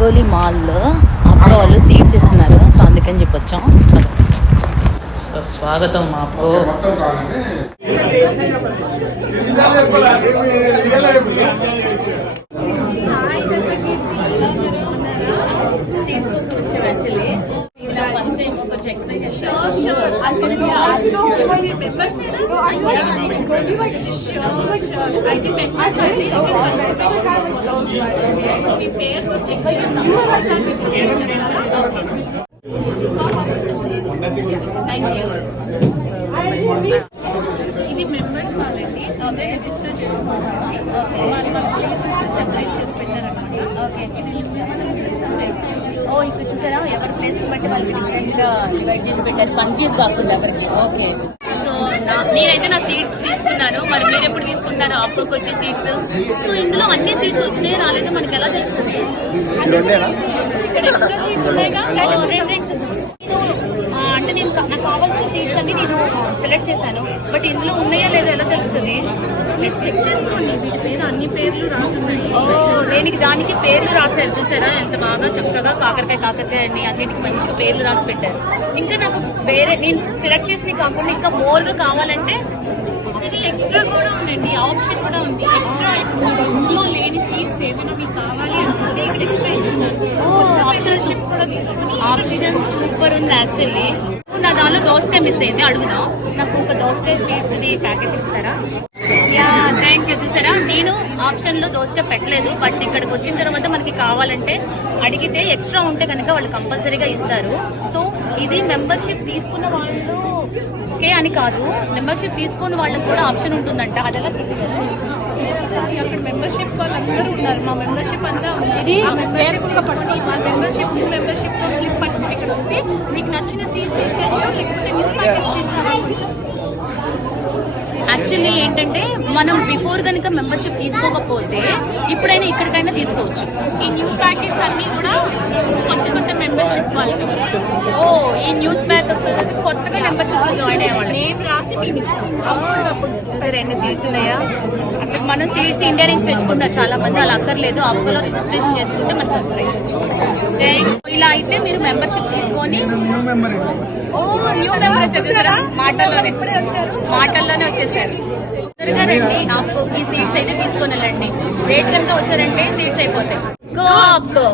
గచ్చిబౌలి మాల్లో అక్క వాళ్ళు సీట్స్ ఇస్తున్నారు. సో అందుకని చెప్పొచ్చాం. సో స్వాగతం మాకు. సీట్స్ కోసం వచ్చాము యాక్చువల్లీ. ఫస్ట్ టైం కొంచెం ఎక్స్ప్లెయిన్ చేస్తాను. ఇది మెంబర్స్ వాళ్ళండి. రిజిస్టర్ చేసుకోవాలి. ప్లేసెస్ సెపరేట్ చేసి పెట్టారన్నమాట. ఇక్కడ చూసారా, ఎవరి ప్లేస్ బట్టి వాళ్ళకి డిఫరెంట్ గా డివైడ్ చేసి పెట్టారు, కన్ఫ్యూజ్ కాకుండా ఎవరికి. ఓకే, సో నేనైతే నా సీట్స్ తీసుకున్నాను. మరి మీరు ఎప్పుడు తీసుకుంటారు ఆప్కోకి వచ్చే సీట్స్? సో ఇందులో అన్ని సీట్స్ వచ్చినాయి రాలేదు మనకి ఎలా తెలుస్తుంది? ఇక్కడ ఎక్స్ట్రా సీట్స్ ఉన్నాయిగా. అంటే నేను నాకు కావాల్సిన సీట్స్ అన్ని నేను సెలెక్ట్ చేశాను. బట్ ఇందులో ఉన్నాయా లేదా ఎలా తెలుస్తుంది? మీరు చెక్ చేసుకోండి. వీటి పేరు అన్ని పేర్లు రాసున్నాయి. దేనికి దానికి పేర్లు రాశారు. చూసారా ఎంత బాగా చక్కగా కాకరకాయ అండి, అన్నిటికీ మంచిగా పేర్లు రాసి పెట్టారు. ఇంకా నాకు వేరే నేను సెలెక్ట్ చేసినవి కాకుండా ఇంకా మోర్గా కావాలంటే ఇది ఎక్స్ట్రా కూడా ఉందండి, ఆప్షన్ కూడా ఉంది. ఎక్స్ట్రా ఇందులో లేని సీట్స్ ఏమైనా మీకు కావాలి అనుకుంటే ఇక్కడ ఎక్స్ట్రా ఇస్తున్నారు. ఆప్షన్ కూడా తీసుకుని ఆప్షన్ సూపర్ ఉంది యాక్చువల్లీ. నా దానిలో దోసకాయ మిస్ అయింది, అడుగుదాం. నాకు ఒక దోసకాయ సీడ్స్ ప్యాకెట్ ఇస్తారా? Yeah, thank you. చూసారా, నేను ఆప్షన్ లో దోసకాయ పెట్టలేదు. బట్ ఇక్కడికి వచ్చిన తర్వాత మనకి కావాలంటే అడిగితే ఎక్స్ట్రా ఉంటే కనుక వాళ్ళు కంపల్సరీగా ఇస్తారు. సో ఇది మెంబర్షిప్ తీసుకున్న వాళ్ళకే అని కాదు, మెంబర్షిప్ తీసుకున్న వాళ్ళకి కూడా ఆప్షన్ ఉంటుందంట. అదెలా తీసుకుంటారా? అక్కడ మెంబర్షిప్ వాళ్ళందరూ ఉన్నారు. మా మెంబర్షిప్ అంతా ఇది వేరేబుల్ గా పట్టుకుని మా మెంబర్షిప్ తో స్లిప్ పట్టుకుని ఇక్కడ వస్తే మీకు నచ్చిన సీట్స్ తీసుకెళ్ళి లేకపోతే న్యూ ప్యాకెట్స్ తీస్తారు. యాక్చువల్లీ ఏంటంటే మనం బిఫోర్ కనుక మెంబర్షిప్ తీసుకోకపోతే ఇప్పుడైనా ఇక్కడికైనా తీసుకోవచ్చు. ఈ న్యూ ప్యాకెట్స్ అన్ని కూడా కొత్త మెంబర్షిప్ వాళ్ళు. ఓ, ఈ న్యూ ప్యాక్ వస్తుంది కొత్తగా మెంబర్షిప్ లో జాయిన్ అయ్యేవాళ్ళు. నేను రాసి మేము ఇస్తాం. చూసారు ఎన్ని సీట్స్ ఉన్నాయా? అసలు మనం సీట్స్ ఇండియా నుంచి తెచ్చుకుంటారు చాలా మంది, అలా అక్కర్లేదు. ఆప్కోలో రిజిస్ట్రేషన్ చేసుకుంటే మనకు వస్తాయి. ఇలా అయితే మీరు మెంబర్షిప్ తీసుకొని న్యూ మెంబర్ వచ్చేసారా? మాటల్లోనే వచ్చేసారు. త్వరగా రండి, ఆప్కోకి సీట్స్ అయితే తీసుకొని వెళ్ళండి. లేట్ కనుక వచ్చారంటే సీట్స్ అయిపోతాయి. గో ఆప్కో.